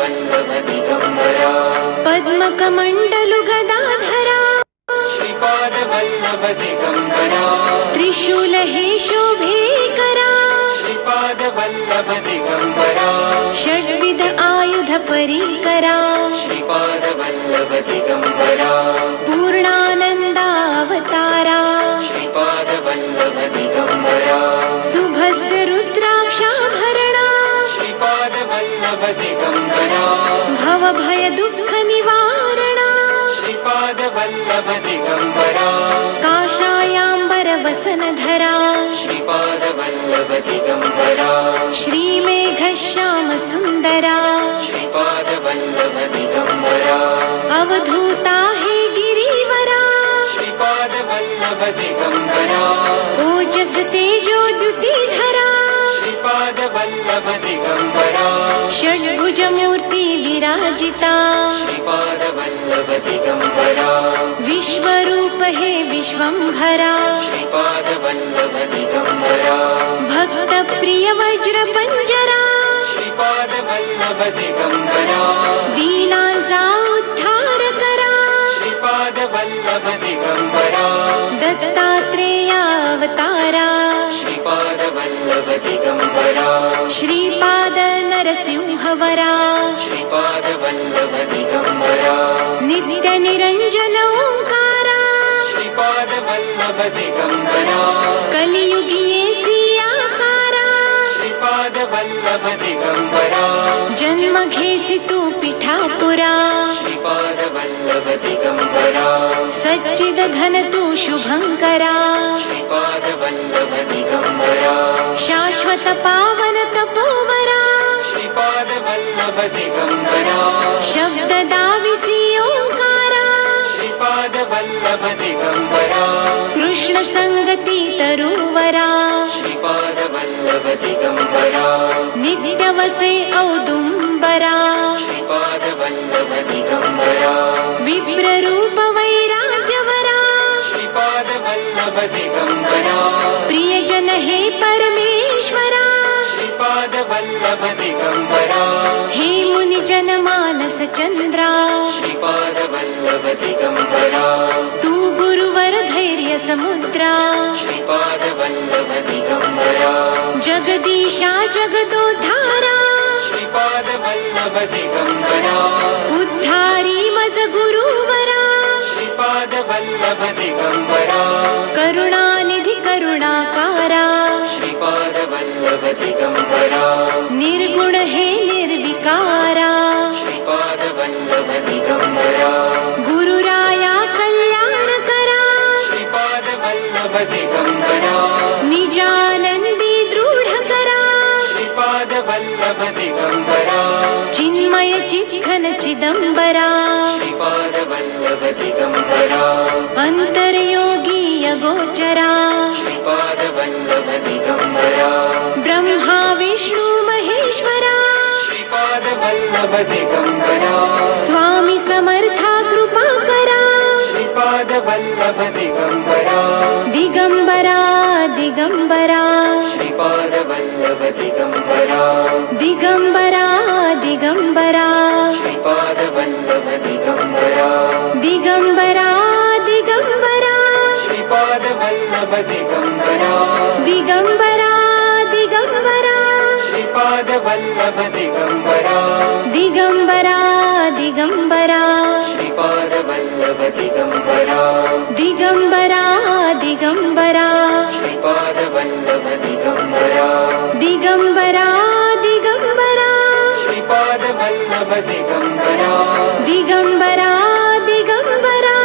वल्लभ दिगंबरा पद्मकमण्डलु गदाधरा श्रीपाद वल्लभ दिगंबरा त्रिशूल हे शोभेकरा श्रीपाद वल्लभ दिगंबरा षड्विध आयुध परीकरा श्रीपाद वल्लभ दिगंबरा पूर्णानन्दावतारा श्रीपाद वल्लभ दिगंबरा सुभस्य रुद्राक्षाभरणा श्रीपाद वल्लभ दिगंबरा भवभय दुःख निवारणा श्रीपाद वल्लभ दिगंबरा काषायाम्बर वसनधरा श्रीपाद वल्लभ दिगंबरा श्रीमेघश्याम सुन्दरा श्रीपाद वल्लभ दिगंबरा अवधूता हे गिरिवरा श्रीपाद वल्लभ दिगंबरा ओजस तेजो द्युतिधरा श्रीपाद वल्लभ दिगंबरा षड्भुज मूर्ति विराजिता श्रीपाद वल्लभ दिगंबरा विश्वरूप हे विश्वंभरा श्रीपाद वल्लभ दिगंबरा भक्त प्रिय वज्र पंजरा श्रीपाद वल्लभ दिगंबरा दीनांचा उद्धार करा श्रीपाद वल्लभ दिगंबरा दत्तात्रेयावतारा श्रीपाद वल्लभ दिगंबरा श्रीपाद नरसिंहवरा श्रीपाद वल्लभ दिगंबरा नित्य निरंजन ओंकारा श्रीपाद वल्लभ दिगंबरा कलियुगिये सियाकारा श्रीपाद वल्लभ दिगंबरा जन्म घेसी तू पिठापुरा श्रीपाद वल्लभ दिगंबरा सच्चिद धन तू शुभंकरा श्रीपाद वल्लभ दिगंबरा शाश्वत पावन तपोवरा श्रीपाद वल्लभ दिगंबरा शब्द दाविसी ओंकारा श्रीपाद वल्लभ दिगंबरा कृष्ण संगती तरुवरा श्रीपाद वल्लभ दिगंबरा नित्य वसे औदुंबरा श्रीपाद वल्लभ दिगंबरा विप्र रूप वैराग्यवरा श्रीपाद वल्लभ दिगंबरा प्रियजन हे परमेश्वरा श्रीपाद वल्लभ दिगंबरा हे मुनि जन मानस चंद्रा श्रीपाद वल्लभ दिगंबरा तू गुरुवर धैर्य समुद्रा श्रीपाद वल्लभ दिगंबरा जगदीशा जगदोद्धारा श्रीपाद वल्लभ दिगंबरा उद्धारी मज गुरुवरा श्रीपाद वल्लभ दिगंबरा करुणानिधि करुणाकारा श्रीपाद वल्लभ दिगंबरा निर्गुण हे निर्विकारा श्रीपाद वल्लभ दिगंबरा गुरुराया कल्याण करा श्रीपाद वल्लभ दिगंबरा निजानंदी दृढ करा श्रीपाद वल्लभ दिगंबरा चिन्मय चित्घन चिदंबरा श्रीपाद वल्लभ दिगंबरा अंतर्योगी अगोचरा श्रीपाद वल्लभ दिगंबरा ब्रह्मा विष्णु महेश्वरा श्रीपाद वल्लभ दिगंबरा स्वामी समर्था कृपा करा श्रीपाद वल्लभ दिगंबरा दिगंबरा दिगंबरा श्रीपाद वल्लभ दिगंबरा दिगंबरा दिगंबरा श्रीपाद वल्लभ दिगंबरा दिगंबरा दिगंबरा श्रीपाद वल्लभ दिगंबरा दिगंबरा दिगंबरा श्रीपाद वल्लभ दिगंबरा दिगंबरा दिगंबरा श्रीपाद वल्लभ दिगंबरा दिगंबरा दिगंबरा श्रीपाद वल्लभ दिगंबरा दिगंबरा दिगंबरा श्रीपाद वल्लभ दिगंबरा दिगंबरा दिगंबरा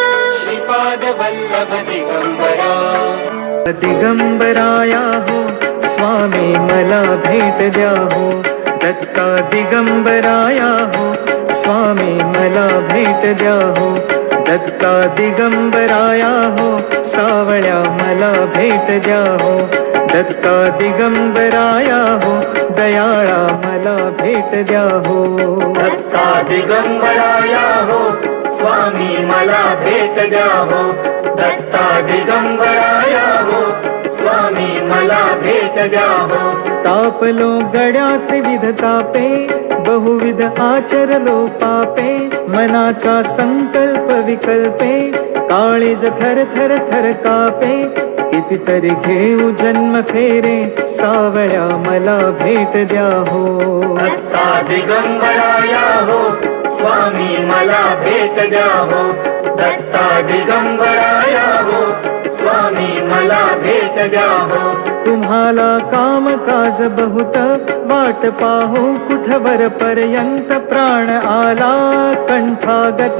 श्रीपाद वल्लभ दिगंबरा दिगंबराया हो स्वामी मला भेट द्या हो दत्ता दिगंबराया हो स्वामी मला भेट द्या हो दत्ता दिगंबराया हो सावळ्या मला भेट द्या हो दत्ता दिगंबराया हो दयाळा मला भेट द्या हो दत्ता दिगंबराया हो स्वामी मला भेट द्या हो दत्ता दिगंबराया हो स्वामी मला भेट द्या हो तापलो गड्यात विध तापे बहुविध आचरलो पापे मनाचा संकल्प विकल्पे काळीज थर थर थर कापे कितीतरी घेऊ जन्म फेरे सावळ्या मला भेट द्या हो दत्ता दिगंबराया हो स्वामी मला भेट द्या हो दत्ता दिगंबराया हो स्वामी मला भेट द्या हो तुम्हाला काम काज बहुत वाट पाहू कुठवर पर्यंत प्राण आला कंठागत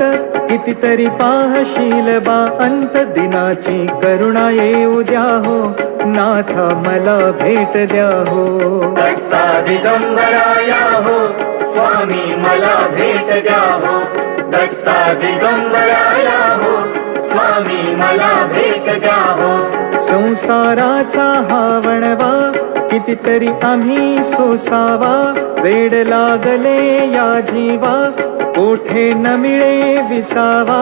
कितीतरी पाहशील बा अंत दिनाची करुणा येऊ द्या हो नाथा मला भेट द्या हो दत्ता दिगंबराया हो स्वामी मला भेट द्या हो दत्ता दिगंबराया हो स्वामी मला भेट द्या हो संसाराचा हा वणवा कितीतरी आम्ही सोसावा वेड लागले या जीवा कोठे न मिळे विसावा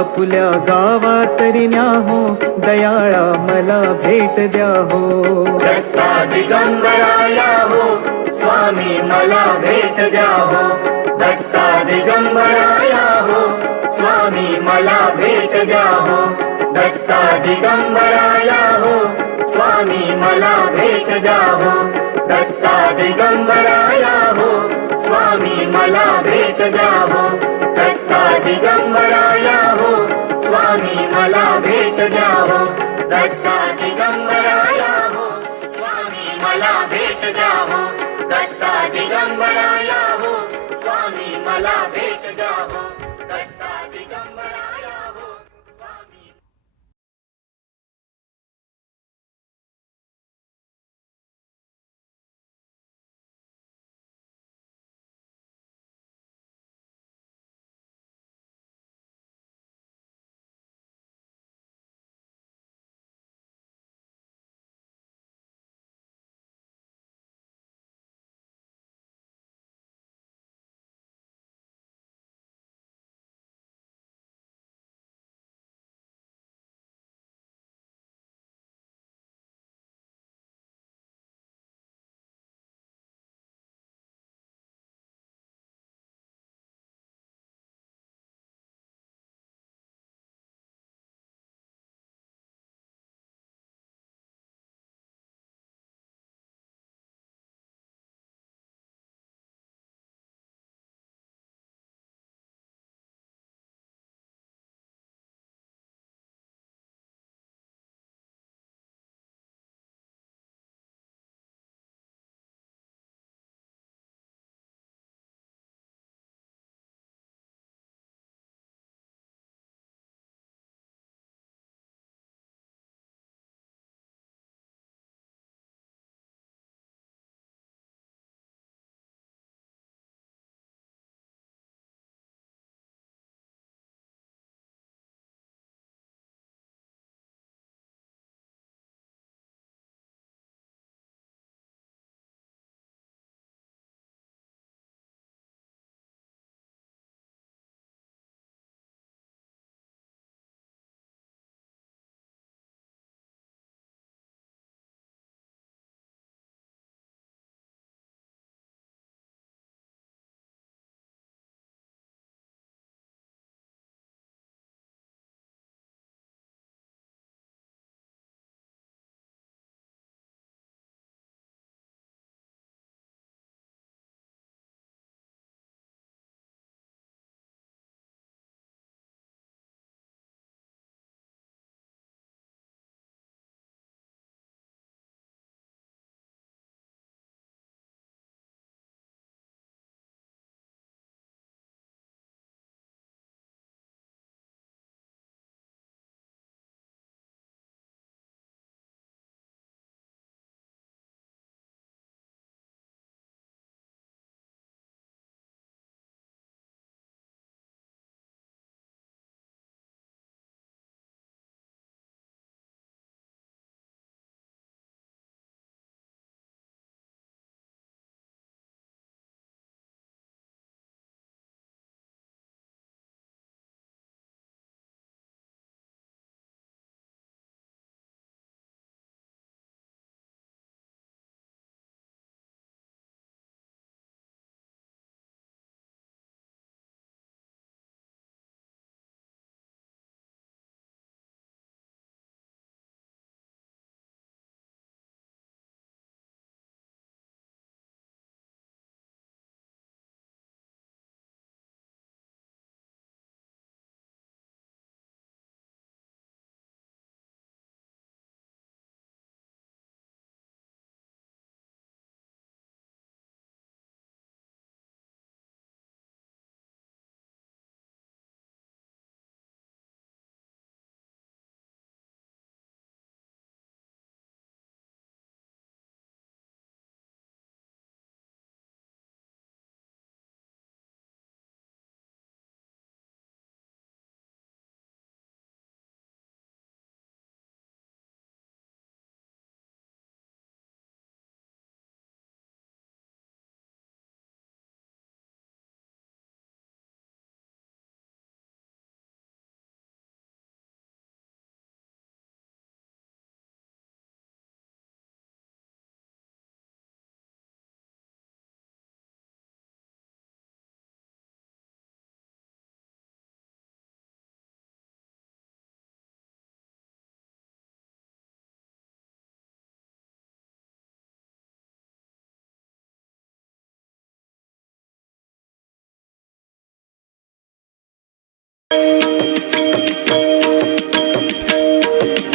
आपुल्या गावा तरी न्या हो दयाळा मला भेट द्या हो दत्ता दिगंबराया हो स्वामी मला भेट द्या हो दत्ता दिगंबराया हो स्वामी मला भेट द्या हो दत्ता दिगंबराया हो स्वामी मला भेट द्या हो दत्ता दिगंबराया हो स्वामी मला भेट द्या हो दत्ता दिगंबराया हो स्वामी मला भेट द्या हो दत्ता दिगंबराया हो स्वामी मला भेट द्या हो दत्ता दिगंबराया हो स्वामी मला भेट द्या हो दत्ता दिगंबराया हो स्वामी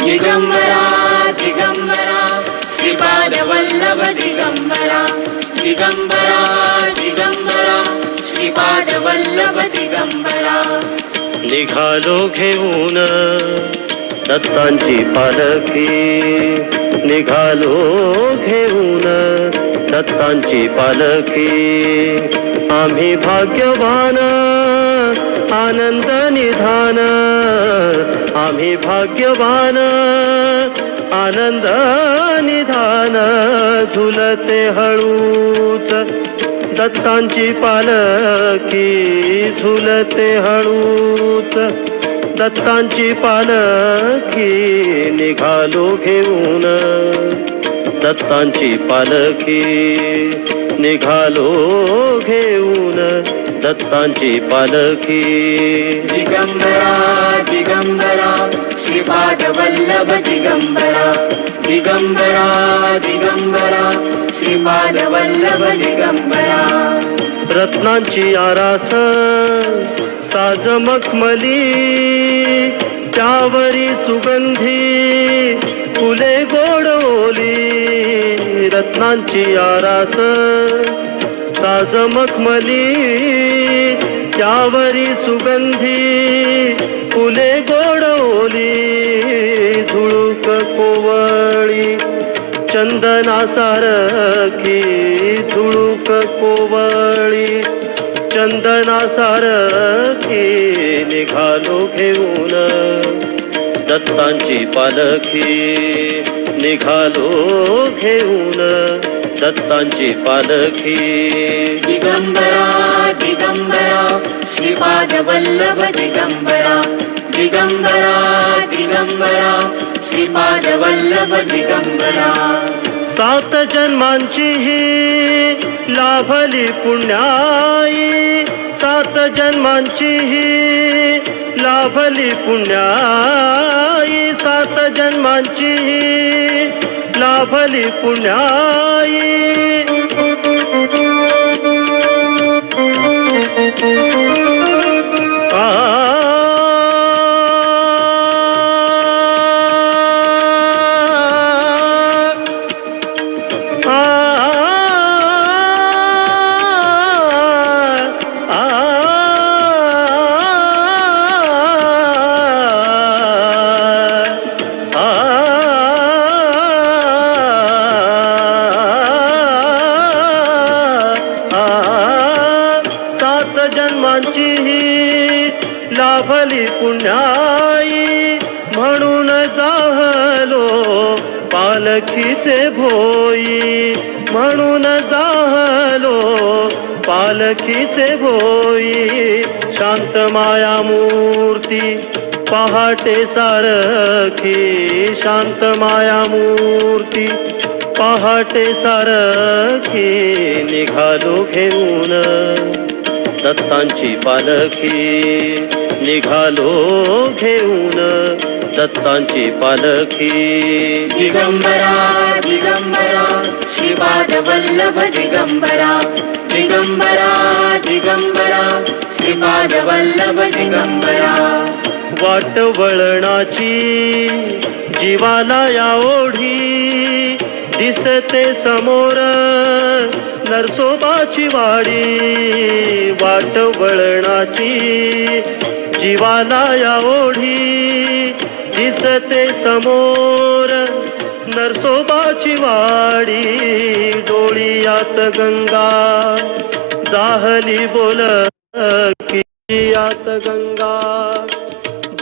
दिगंबरा दिगंबरा श्रीपाद वल्लभ दिगंबरा दिगंबरा दिगंबरा श्रीपाद वल्लभ दिगंबरा निघालो घेऊन दत्तांची पालखी निघालो घेऊन दत्तांची पालखी आम्ही भाग्यवान आनंद निधान आम्ही भाग्यवान आनंद निधान झुलते हळूच दत्तांची पालखी झुलते हळूच दत्तांची पालखी निघालो घेऊन दत्तांची पालखी निघालो घेऊन दत्तांची पालखी दिगंबरा दिगंबरा श्रीपाद वल्लभ दिगंबरा दिगंबरा दिगंबरा श्रीपाद वल्लभ दिगंबरा रत्नांची आरास साज मखमली त्यावरी सुगंधी फुले गोड ओली रत्नांची आरास साज मखमली त्यावरी सुगंधी फुले गोड ओली झुळूक कोवळी चंदना सारखी झुळूक कोवळी चंदना सारखी निघालो घेऊन दत्तांची पालखी निघालो घेऊन दत्तांची पालखी दिगंबरा दिगंबरा श्रीपाद वल्लभ दिगंबरा दिगंबरा दिगंबरा श्रीपाद वल्लभ दिगंबरा सात जन्मांची ही लाभली पुण्याई सात जन्मांची ही लाभली पुण्याई सात जन्मांची ही लाभली पुण्याई जन्मांची ही लाभली पुण्याई म्हणून जाहलो पालखीचे भोई म्हणून जाहलो पालखीचे भोई शांत माया मूर्ती पहाटे सारखी शांत माया मूर्ती पहाटे सारखी निघालो घेऊन दत्तांची पालखी निघालो घेऊन दत्तांची पालखी दिगंबरा दिगंबरा श्रीपाद वल्लभ दिगंबरा दिगंबरा दिगंबरा श्रीपाद वल्लभ दिगंबरा वाट वळणाची जीवाला या ओढी दिसते समोर नरसोबाची वाडी वाट वळणाची जीवाला या ओढी दिसते समोर नरसोबाची वाडी डोळीयात गंगा जाहली बोल की यात गंगा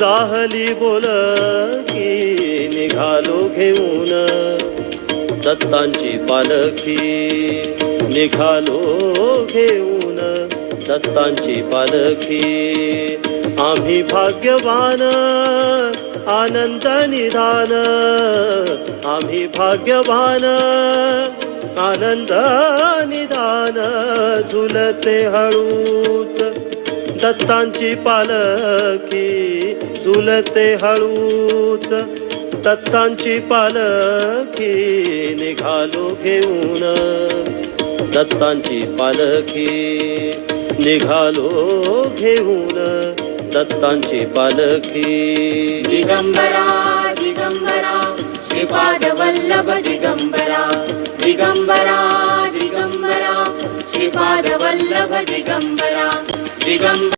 जाहली बोल की निघालो घेऊन दत्तांची पालखी निघालो घेऊन दत्तांची पालखी आम्ही भाग्यवान आनंद निधान आम्ही भाग्यवान आनंद निधान झुलते हळूच दत्तांची पालखी झुलते हळूच दत्तांची पालखी निघालो घेऊन दत्तांची पालखी निघालो घेऊन दत्तांची पालखी दिगंबरा दिगंबरा श्रीपाद वल्लभ दिगंबरा दिगंबरा दिगंबरा श्रीपाद वल्लभ दिगंबरा दिगंबरा